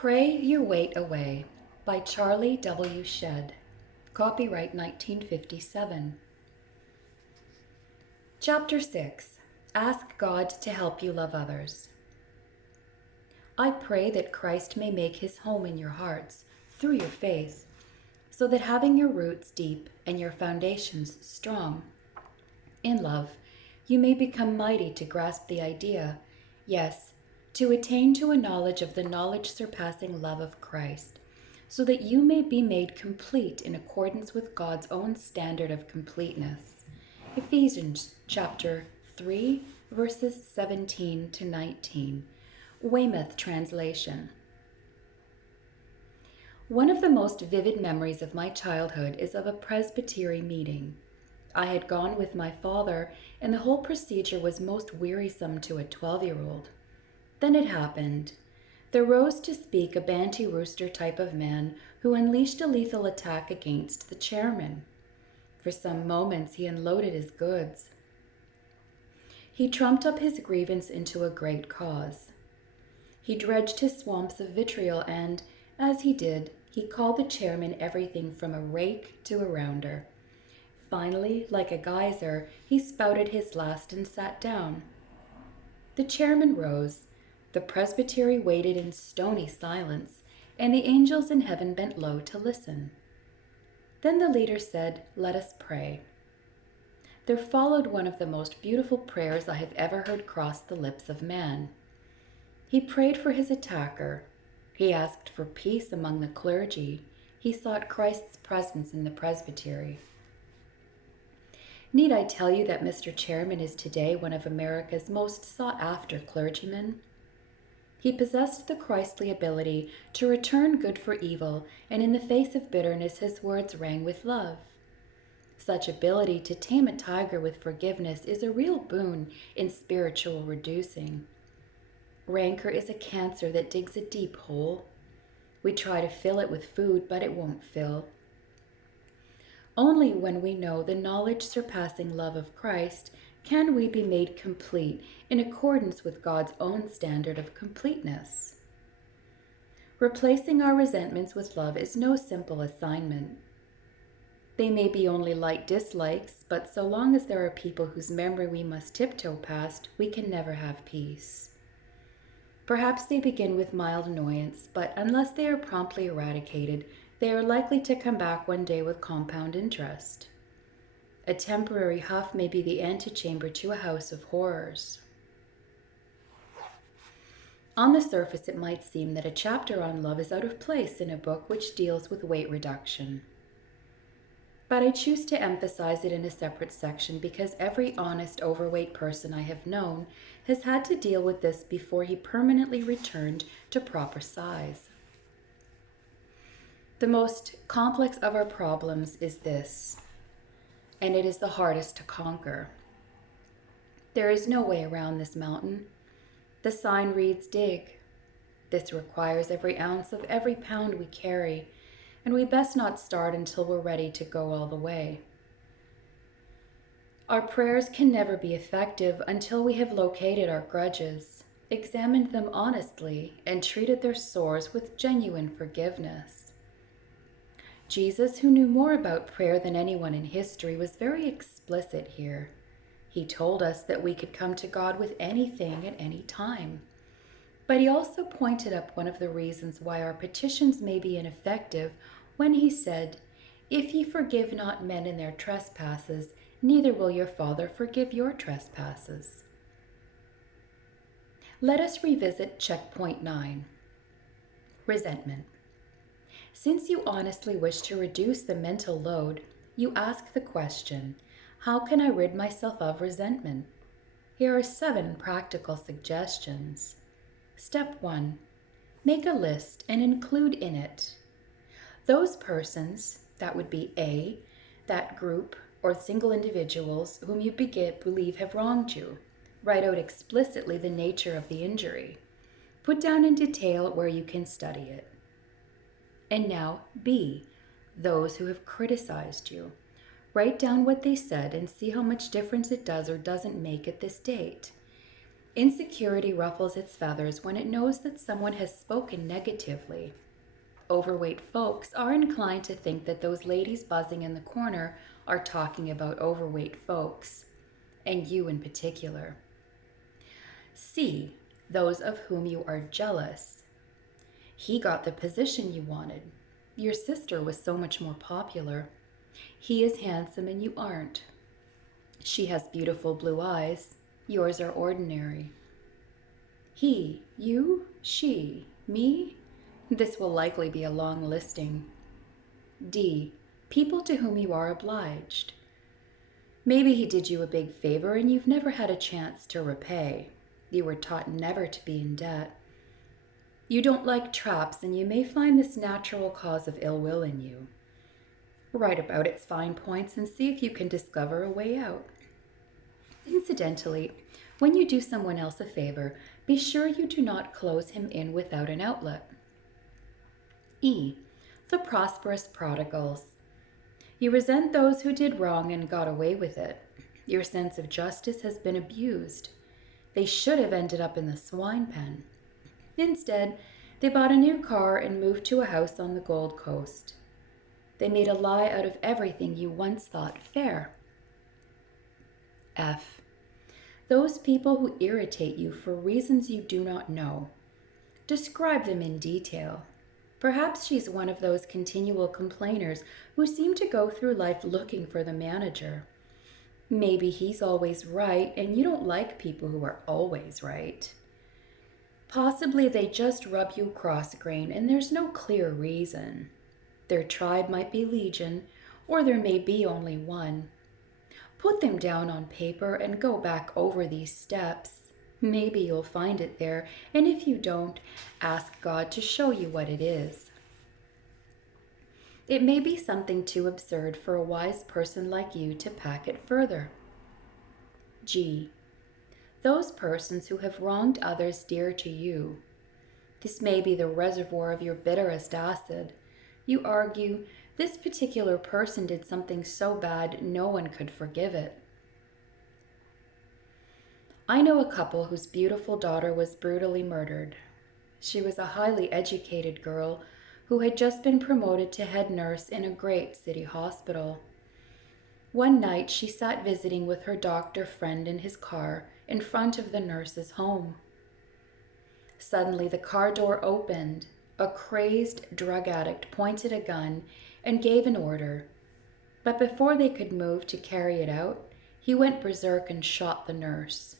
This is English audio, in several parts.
Pray Your Weight Away by Charlie W. Shedd. Copyright 1957. Chapter 6. Ask God to help you love others. I pray that Christ may make his home in your hearts through your faith, so that having your roots deep and your foundations strong in love, you may become mighty to grasp the idea, yes, to attain to a knowledge of the knowledge surpassing love of Christ, so that you may be made complete in accordance with God's own standard of completeness. Ephesians chapter 3, verses 17 to 19. Weymouth translation. One of the most vivid memories of my childhood is of a presbytery meeting. I had gone with my father, and the whole procedure was most wearisome to a 12-year-old. Then it happened. There rose to speak a banty rooster type of man who unleashed a lethal attack against the chairman. For some moments he unloaded his goods. He trumped up his grievance into a great cause. He dredged his swamps of vitriol and, as he did, he called the chairman everything from a rake to a rounder. Finally, like a geyser, he spouted his last and sat down. The chairman rose. The presbytery waited in stony silence, and the angels in heaven bent low to listen. Then the leader said, "Let us pray." There followed one of the most beautiful prayers I have ever heard cross the lips of man. He prayed for his attacker. He asked for peace among the clergy. He sought Christ's presence in the presbytery. Need I tell you that Mr. Chairman is today one of America's most sought-after clergymen? He possessed the Christly ability to return good for evil, and in the face of bitterness his words rang with love. Such ability to tame a tiger with forgiveness is a real boon in spiritual reducing. Rancor is a cancer that digs a deep hole. We try to fill it with food, but it won't fill. Only when we know the knowledge surpassing love of Christ can we be made complete in accordance with God's own standard of completeness. Replacing our resentments with love is no simple assignment. They may be only light dislikes, but so long as there are people whose memory we must tiptoe past, we can never have peace. Perhaps they begin with mild annoyance, but unless they are promptly eradicated, they are likely to come back one day with compound interest. A temporary huff may be the antechamber to a house of horrors. On the surface, it might seem that a chapter on love is out of place in a book which deals with weight reduction. But I choose to emphasize it in a separate section because every honest overweight person I have known has had to deal with this before he permanently returned to proper size. The most complex of our problems is this, and it is the hardest to conquer. There is no way around this mountain. The sign reads, "Dig." This requires every ounce of every pound we carry, and we best not start until we're ready to go all the way. Our prayers can never be effective until we have located our grudges, examined them honestly, and treated their sores with genuine forgiveness. Jesus, who knew more about prayer than anyone in history, was very explicit here. He told us that we could come to God with anything at any time. But he also pointed up one of the reasons why our petitions may be ineffective when he said, "If ye forgive not men in their trespasses, neither will your Father forgive your trespasses." Let us revisit checkpoint 9, resentment. Since you honestly wish to reduce the mental load, you ask the question, how can I rid myself of resentment? Here are 7 practical suggestions. Step 1. Make a list and include in it those persons, that would be A, that group or single individuals whom you believe have wronged you. Write out explicitly the nature of the injury. Put down in detail where you can study it. And now B, those who have criticized you. Write down what they said and see how much difference it does or doesn't make at this date. Insecurity ruffles its feathers when it knows that someone has spoken negatively. Overweight folks are inclined to think that those ladies buzzing in the corner are talking about overweight folks, and you in particular. C. Those of whom you are jealous. He got the position you wanted. Your sister was so much more popular. He is handsome and you aren't. She has beautiful blue eyes. Yours are ordinary. He, you, she, me? This will likely be a long listing. D. People to whom you are obliged. Maybe he did you a big favor and you've never had a chance to repay. You were taught never to be in debt. You don't like traps, and you may find this natural cause of ill will in you. Write about its fine points and see if you can discover a way out. Incidentally, when you do someone else a favor, be sure you do not close him in without an outlet. E. The prosperous prodigals. You resent those who did wrong and got away with it. Your sense of justice has been abused. They should have ended up in the swine pen. Instead, they bought a new car and moved to a house on the Gold Coast. They made a lie out of everything you once thought fair. F. Those people who irritate you for reasons you do not know. Describe them in detail. Perhaps she's one of those continual complainers who seem to go through life looking for the manager. Maybe he's always right and you don't like people who are always right. Possibly they just rub you cross-grain and there's no clear reason. Their tribe might be legion, or there may be only one. Put them down on paper and go back over these steps. Maybe you'll find it there, and if you don't, ask God to show you what it is. It may be something too absurd for a wise person like you to pack it further. G. Those persons who have wronged others dear to you. This may be the reservoir of your bitterest acid. You argue, this particular person did something so bad no one could forgive it. I know a couple whose beautiful daughter was brutally murdered. She was a highly educated girl who had just been promoted to head nurse in a great city hospital. One night she sat visiting with her doctor friend in his car in front of the nurse's home. Suddenly the car door opened. A crazed drug addict pointed a gun and gave an order. But before they could move to carry it out, he went berserk and shot the nurse.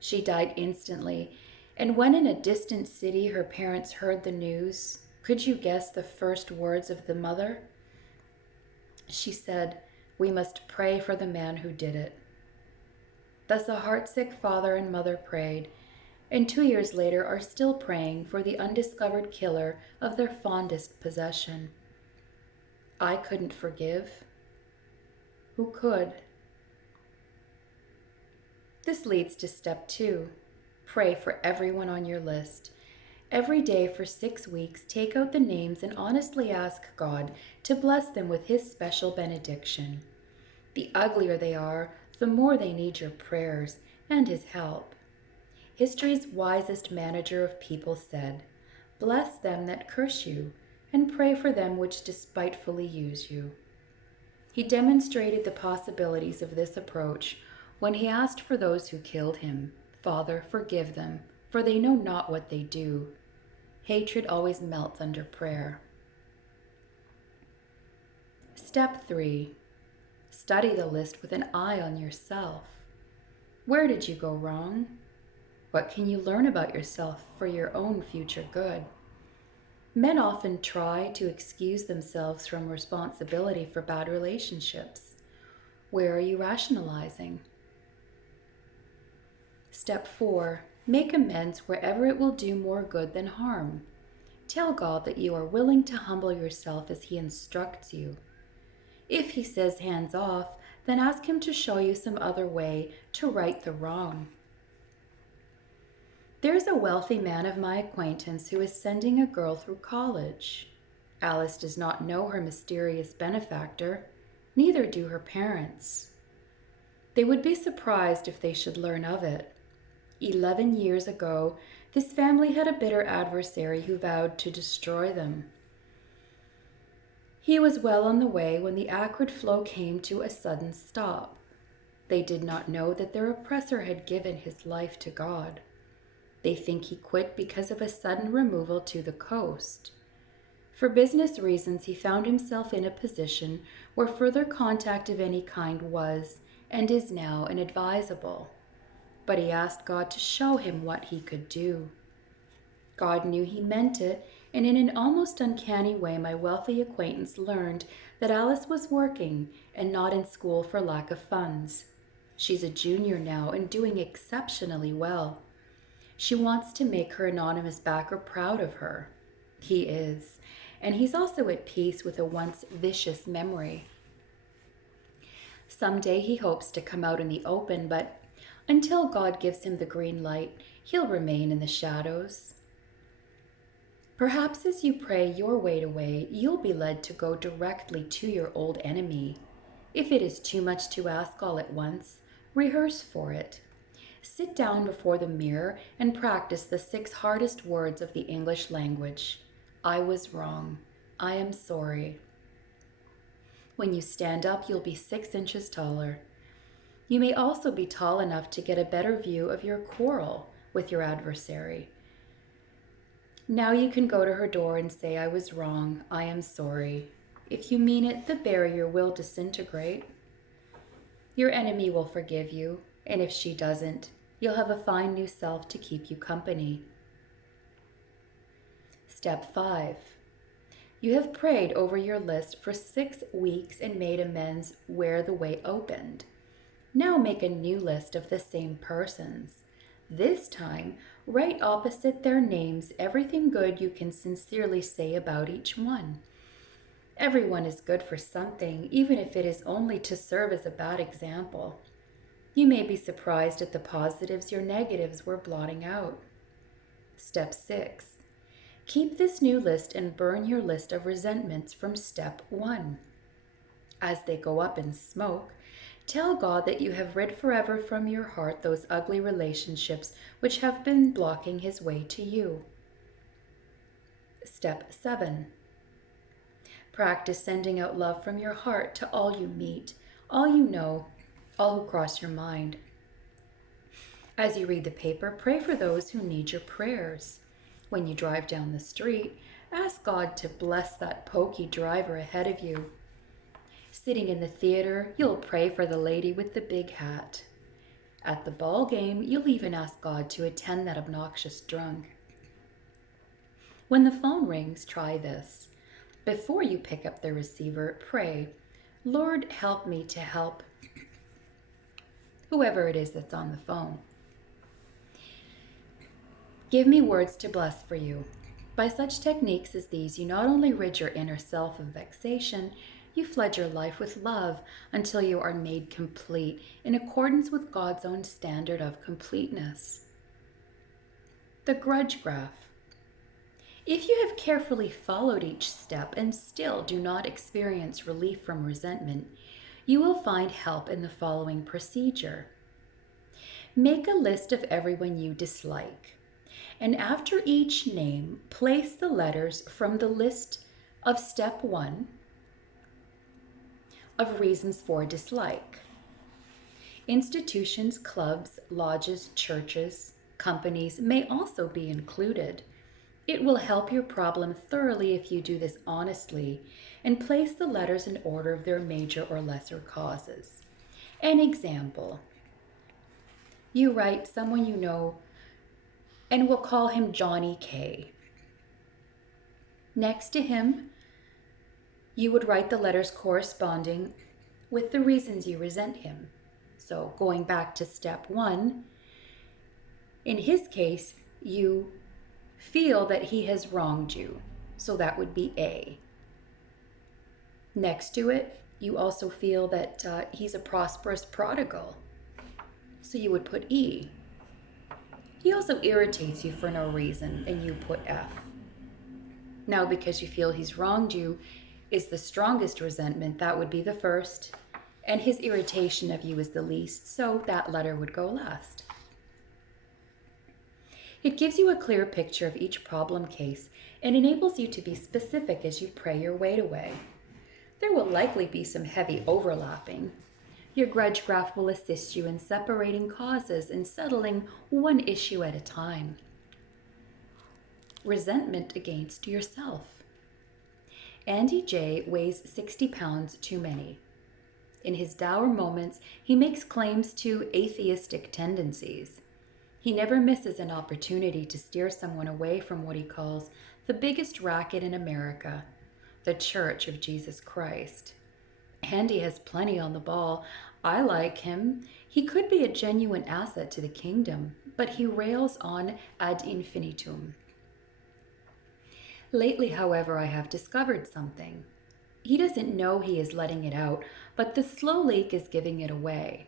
She died instantly, and when in a distant city her parents heard the news, could you guess the first words of the mother? She said, "We must pray for the man who did it." Thus a heartsick father and mother prayed, and 2 years later are still praying for the undiscovered killer of their fondest possession. I couldn't forgive. Who could? This leads to step 2. Pray for everyone on your list. Every day for 6 weeks, take out the names and honestly ask God to bless them with His special benediction. The uglier they are, the more they need your prayers and His help. History's wisest manager of people said, "Bless them that curse you, and pray for them which despitefully use you." He demonstrated the possibilities of this approach when he asked for those who killed him, "Father, forgive them, for they know not what they do." Hatred always melts under prayer. Step 3. Study the list with an eye on yourself. Where did you go wrong? What can you learn about yourself for your own future good? Men often try to excuse themselves from responsibility for bad relationships. Where are you rationalizing? Step 4. Make amends wherever it will do more good than harm. Tell God that you are willing to humble yourself as He instructs you. If He says hands off, then ask Him to show you some other way to right the wrong. There is a wealthy man of my acquaintance who is sending a girl through college. Alice does not know her mysterious benefactor, neither do her parents. They would be surprised if they should learn of it. 11 years ago, this family had a bitter adversary who vowed to destroy them. He was well on the way when the acrid flow came to a sudden stop. They did not know that their oppressor had given his life to God. They think he quit because of a sudden removal to the coast. For business reasons, he found himself in a position where further contact of any kind was and is now inadvisable. But he asked God to show him what he could do. God knew he meant it, and in an almost uncanny way, my wealthy acquaintance learned that Alice was working and not in school for lack of funds. She's a junior now and doing exceptionally well. She wants to make her anonymous backer proud of her. He is, and he's also at peace with a once vicious memory. Someday he hopes to come out in the open, but until God gives him the green light, he'll remain in the shadows. Perhaps as you pray your weight away, you'll be led to go directly to your old enemy. If it is too much to ask all at once, rehearse for it. Sit down before the mirror and practice the 6 hardest words of the English language. I was wrong. I am sorry. When you stand up, you'll be 6 inches taller. You may also be tall enough to get a better view of your quarrel with your adversary. Now you can go to her door and say, I was wrong. I am sorry. If you mean it, the barrier will disintegrate. Your enemy will forgive you, and if she doesn't, you'll have a fine new self to keep you company. Step 5. You have prayed over your list for 6 weeks and made amends where the way opened. Now make a new list of the same persons. This time, write opposite their names everything good you can sincerely say about each one. Everyone is good for something, even if it is only to serve as a bad example. You may be surprised at the positives your negatives were blotting out. Step 6. Keep this new list and burn your list of resentments from step 1. As they go up in smoke, tell God that you have rid forever from your heart those ugly relationships which have been blocking his way to you. Step 7. Practice sending out love from your heart to all you meet, all you know, all who cross your mind. As you read the paper, pray for those who need your prayers. When you drive down the street, ask God to bless that pokey driver ahead of you. Sitting in the theater, you'll pray for the lady with the big hat. At the ball game, you'll even ask God to attend that obnoxious drunk. When the phone rings, try this. Before you pick up the receiver, pray, Lord, help me to help whoever it is that's on the phone. Give me words to bless for you. By such techniques as these, you not only rid your inner self of vexation, you flood your life with love until you are made complete in accordance with God's own standard of completeness. The grudge graph. If you have carefully followed each step and still do not experience relief from resentment, you will find help in the following procedure. Make a list of everyone you dislike, and after each name, place the letters from the list of step 1 of reasons for dislike. Institutions, clubs, lodges, churches, companies may also be included. It will help your problem thoroughly if you do this honestly and place the letters in order of their major or lesser causes. An example. You write someone you know and we'll call him Johnny K. Next to him, you would write the letters corresponding with the reasons you resent him. So going back to step 1, in his case, you feel that he has wronged you. So that would be A. Next to it, you also feel that he's a prosperous prodigal. So you would put E. He also irritates you for no reason, and you put F. Now, because you feel he's wronged you is the strongest resentment, that would be the first, and his irritation of you is the least, so that letter would go last. It gives you a clear picture of each problem case and enables you to be specific as you pray your weight away. There will likely be some heavy overlapping. Your grudge graph will assist you in separating causes and settling one issue at a time. Resentment against yourself. Andy J. weighs 60 pounds too many. In his dour moments, he makes claims to atheistic tendencies. He never misses an opportunity to steer someone away from what he calls the biggest racket in America, the Church of Jesus Christ. Andy has plenty on the ball. I like him. He could be a genuine asset to the kingdom, but he rails on ad infinitum. Lately, however, I have discovered something. He doesn't know he is letting it out, but the slow leak is giving it away.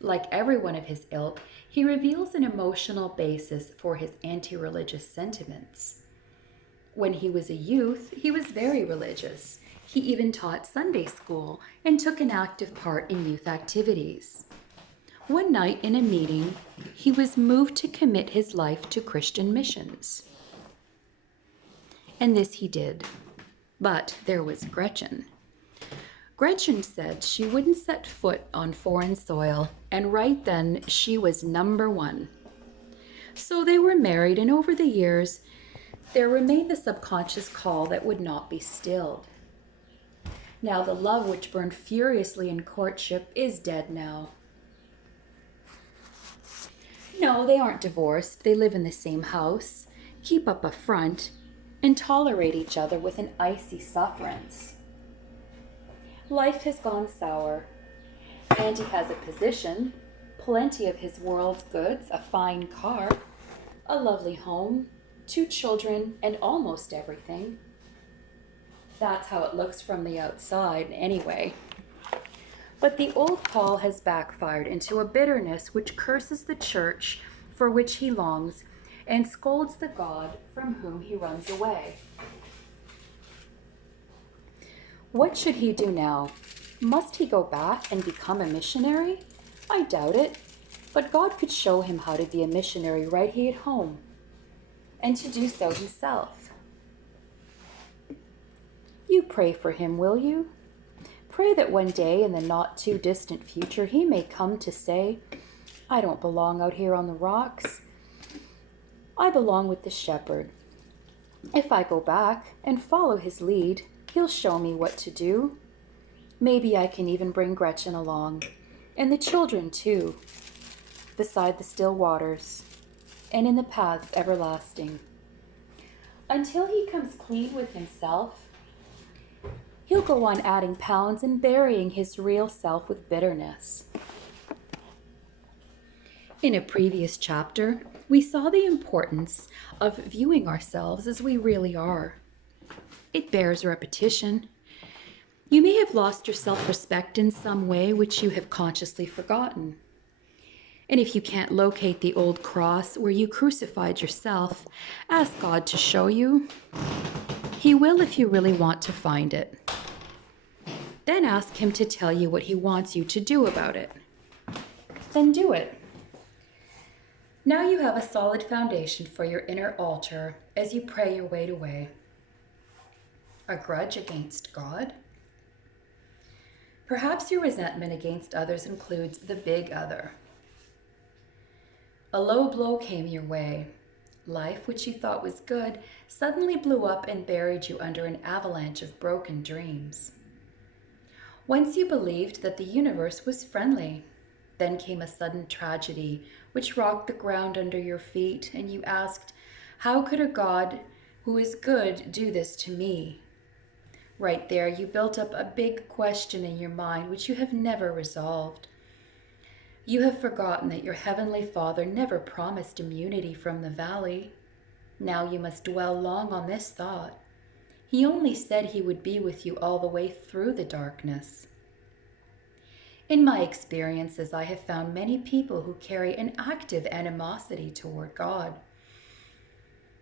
Like everyone of his ilk, he reveals an emotional basis for his anti-religious sentiments. When he was a youth, he was very religious. He even taught Sunday school and took an active part in youth activities. One night in a meeting, he was moved to commit his life to Christian missions. And this he did. But there was Gretchen. Gretchen said she wouldn't set foot on foreign soil, and right then she was number one. So they were married, and over the years, there remained the subconscious call that would not be stilled. Now the love which burned furiously in courtship is dead now. No, they aren't divorced. They live in the same house, keep up a front, and tolerate each other with an icy sufferance. Life has gone sour. Andy has a position, plenty of his world's goods, a fine car, a lovely home, 2 children, and almost everything. That's how it looks from the outside, anyway. But the old Paul has backfired into a bitterness which curses the church for which he longs and scolds the God from whom he runs away. What should he do now? Must he go back and become a missionary? I doubt it, but God could show him how to be a missionary right here at home, and to do so himself. You pray for him, will you? Pray that one day in the not too distant future he may come to say, I don't belong out here on the rocks. I belong with the shepherd. If I go back and follow his lead, he'll show me what to do. Maybe I can even bring Gretchen along, and the children too, beside the still waters, and in the paths everlasting. Until he comes clean with himself, he'll go on adding pounds and burying his real self with bitterness. In a previous chapter, we saw the importance of viewing ourselves as we really are. It bears repetition. You may have lost your self-respect in some way which you have consciously forgotten. And if you can't locate the old cross where you crucified yourself, ask God to show you. He will if you really want to find it. Then ask him to tell you what he wants you to do about it. Then do it. Now you have a solid foundation for your inner altar as you pray your weight away. A grudge against God? Perhaps your resentment against others includes the big other. A low blow came your way. Life, which you thought was good, suddenly blew up and buried you under an avalanche of broken dreams. Once you believed that the universe was friendly. Then came a sudden tragedy which rocked the ground under your feet, and you asked, how could a God who is good do this to me? Right there, you built up a big question in your mind which you have never resolved. You have forgotten that your Heavenly Father never promised immunity from the valley. Now you must dwell long on this thought. He only said he would be with you all the way through the darkness. In my experiences, I have found many people who carry an active animosity toward God.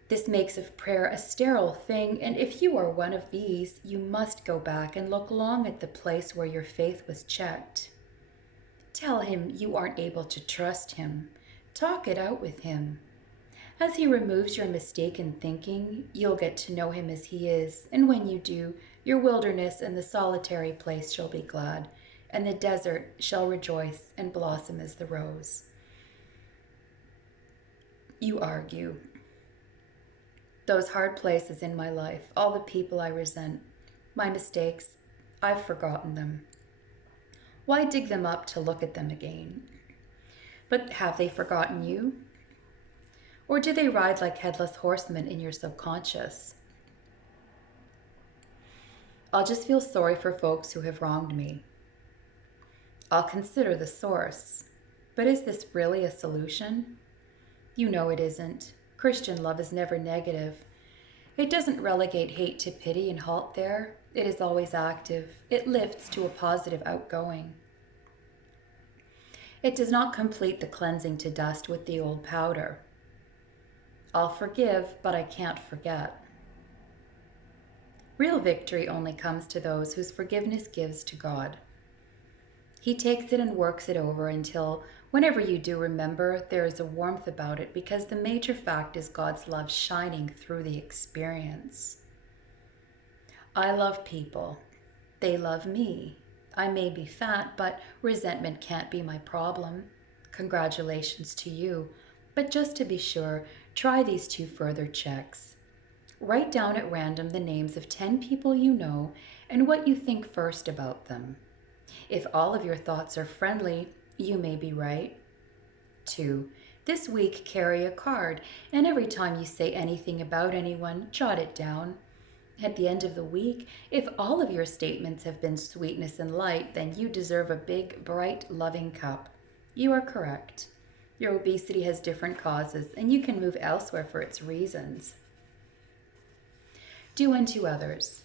This makes of prayer a sterile thing, and if you are one of these, you must go back and look long at the place where your faith was checked. Tell him you aren't able to trust him. Talk it out with him. As he removes your mistaken thinking, you'll get to know him as he is, and when you do, your wilderness and the solitary place shall be glad, and the desert shall rejoice and blossom as the rose. You argue. Those hard places in my life, all the people I resent, my mistakes, I've forgotten them. Why dig them up to look at them again? But have they forgotten you? Or do they ride like headless horsemen in your subconscious? I'll just feel sorry for folks who have wronged me. I'll consider the source. But is this really a solution? You know it isn't. Christian love is never negative. It doesn't relegate hate to pity and halt there. It is always active. It lifts to a positive outgoing. It does not complete the cleansing to dust with the old powder. I'll forgive, but I can't forget. Real victory only comes to those whose forgiveness gives to God. He takes it and works it over until, whenever you do remember, there is a warmth about it because the major fact is God's love shining through the experience. I love people. They love me. I may be fat, but resentment can't be my problem. Congratulations to you. But just to be sure, try these 2 further checks. Write down at random the names of 10 people you know and what you think first about them. If all of your thoughts are friendly, you may be right. 2. This week, carry a card, and every time you say anything about anyone, jot it down. At the end of the week, if all of your statements have been sweetness and light, then you deserve a big, bright, loving cup. You are correct. Your obesity has different causes, and you can move elsewhere for its reasons. Do unto others.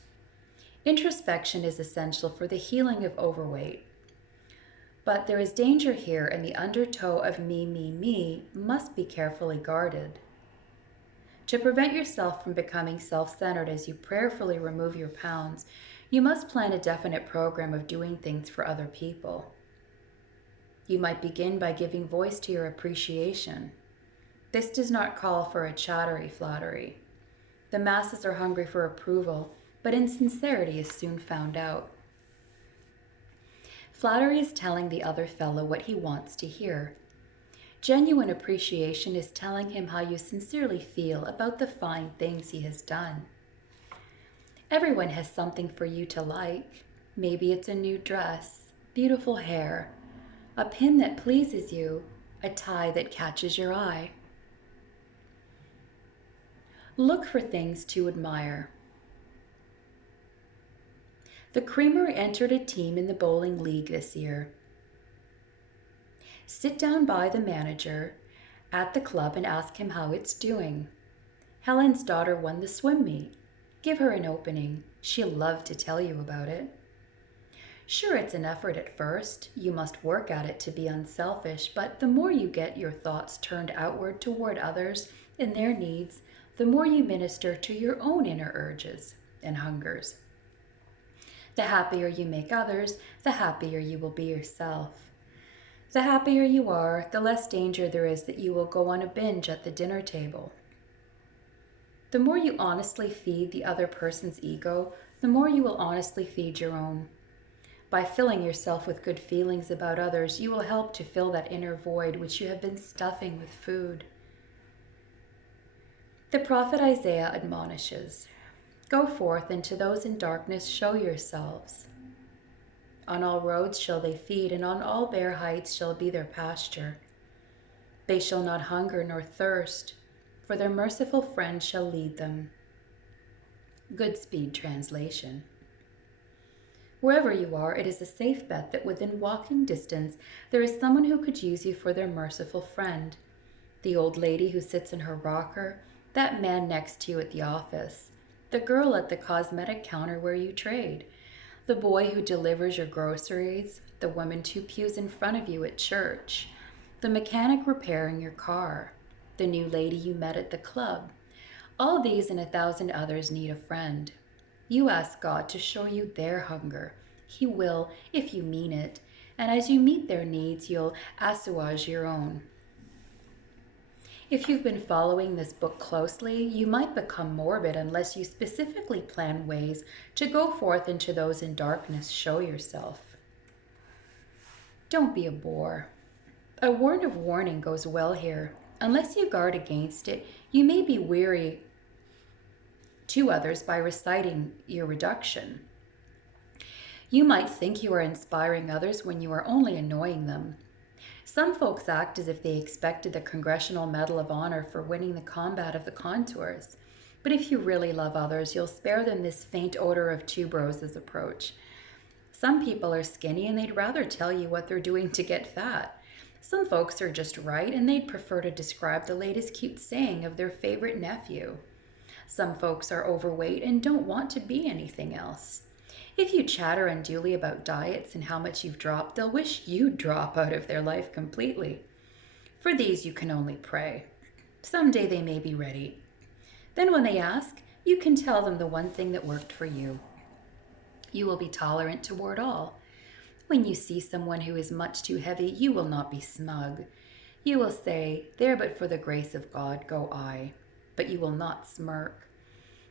Introspection is essential for the healing of overweight. But there is danger here, and the undertow of me must be carefully guarded. To prevent yourself from becoming self-centered as you prayerfully remove your pounds, you must plan a definite program of doing things for other people. You might begin by giving voice to your appreciation. This does not call for a chattery flattery. The masses are hungry for approval, but insincerity is soon found out. Flattery is telling the other fellow what he wants to hear. Genuine appreciation is telling him how you sincerely feel about the fine things he has done. Everyone has something for you to like. Maybe it's a new dress, beautiful hair, a pin that pleases you, a tie that catches your eye. Look for things to admire. The Creamery entered a team in the bowling league this year. Sit down by the manager at the club and ask him how it's doing. Helen's daughter won the swim meet. Give her an opening. She'll love to tell you about it. Sure, it's an effort at first. You must work at it to be unselfish, but the more you get your thoughts turned outward toward others and their needs, the more you minister to your own inner urges and hungers. The happier you make others, the happier you will be yourself. The happier you are, the less danger there is that you will go on a binge at the dinner table. The more you honestly feed the other person's ego, the more you will honestly feed your own. By filling yourself with good feelings about others, you will help to fill that inner void which you have been stuffing with food. The prophet Isaiah admonishes, "Go forth, and to those in darkness show yourselves. On all roads shall they feed, and on all bare heights shall be their pasture. They shall not hunger nor thirst, for their merciful friend shall lead them." Goodspeed translation. Wherever you are, it is a safe bet that within walking distance there is someone who could use you for their merciful friend. The old lady who sits in her rocker, that man next to you at the office, the girl at the cosmetic counter where you trade, the boy who delivers your groceries, the woman 2 pews in front of you at church, the mechanic repairing your car, the new lady you met at the club. All these and 1,000 others need a friend. You ask God to show you their hunger. He will, if you mean it, and as you meet their needs, you'll assuage your own. If you've been following this book closely, you might become morbid unless you specifically plan ways to go forth into those in darkness. Show yourself. Don't be a bore. A word of warning goes well here. Unless you guard against it, you may be weary to others by reciting your reduction. You might think you are inspiring others when you are only annoying them. Some folks act as if they expected the Congressional Medal of Honor for winning the combat of the contours. But if you really love others, you'll spare them this faint odor of tuberoses approach. Some people are skinny and they'd rather tell you what they're doing to get fat. Some folks are just right and they'd prefer to describe the latest cute saying of their favorite nephew. Some folks are overweight and don't want to be anything else. If you chatter unduly about diets and how much you've dropped, they'll wish you'd drop out of their life completely. For these, you can only pray. Someday they may be ready. Then when they ask, you can tell them the one thing that worked for you. You will be tolerant toward all. When you see someone who is much too heavy, you will not be smug. You will say, "There but for the grace of God go I," but you will not smirk.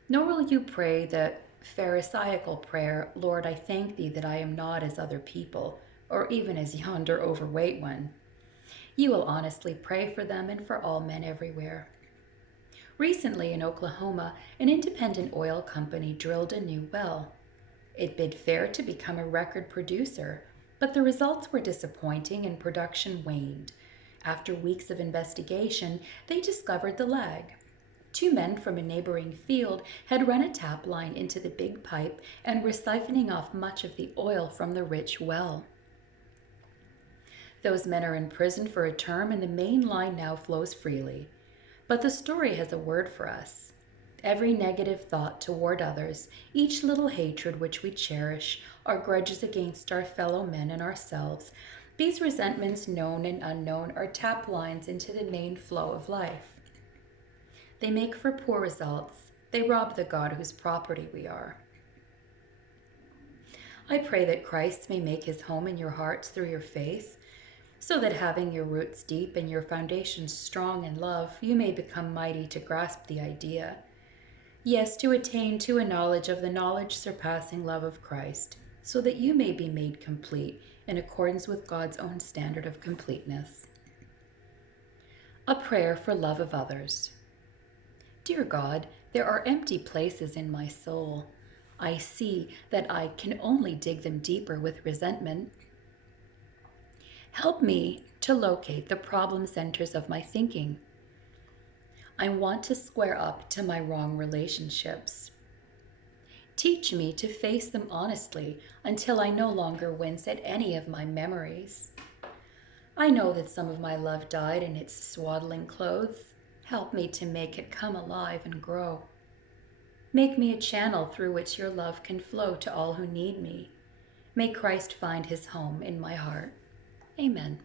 Nor will you pray the Pharisaical prayer, "Lord, I thank thee that I am not as other people, or even as yonder overweight one." You will honestly pray for them and for all men everywhere. Recently in Oklahoma, an independent oil company drilled a new well. It bid fair to become a record producer, but the results were disappointing and production waned. After weeks of investigation, they discovered the lag. Two men from a neighboring field had run a tap line into the big pipe and were siphoning off much of the oil from the rich well. Those men are in prison for a term and the main line now flows freely. But the story has a word for us. Every negative thought toward others, each little hatred which we cherish, our grudges against our fellow men and ourselves, these resentments, known and unknown, are tap lines into the main flow of life. They make for poor results. They rob the God whose property we are. I pray that Christ may make his home in your hearts through your faith, so that having your roots deep and your foundations strong in love, you may become mighty to grasp the idea. Yes, to attain to a knowledge of the knowledge surpassing love of Christ, so that you may be made complete in accordance with God's own standard of completeness. A prayer for love of others. Dear God, there are empty places in my soul. I see that I can only dig them deeper with resentment. Help me to locate the problem centers of my thinking. I want to square up to my wrong relationships. Teach me to face them honestly until I no longer wince at any of my memories. I know that some of my love died in its swaddling clothes. Help me to make it come alive and grow. Make me a channel through which your love can flow to all who need me. May Christ find his home in my heart. Amen.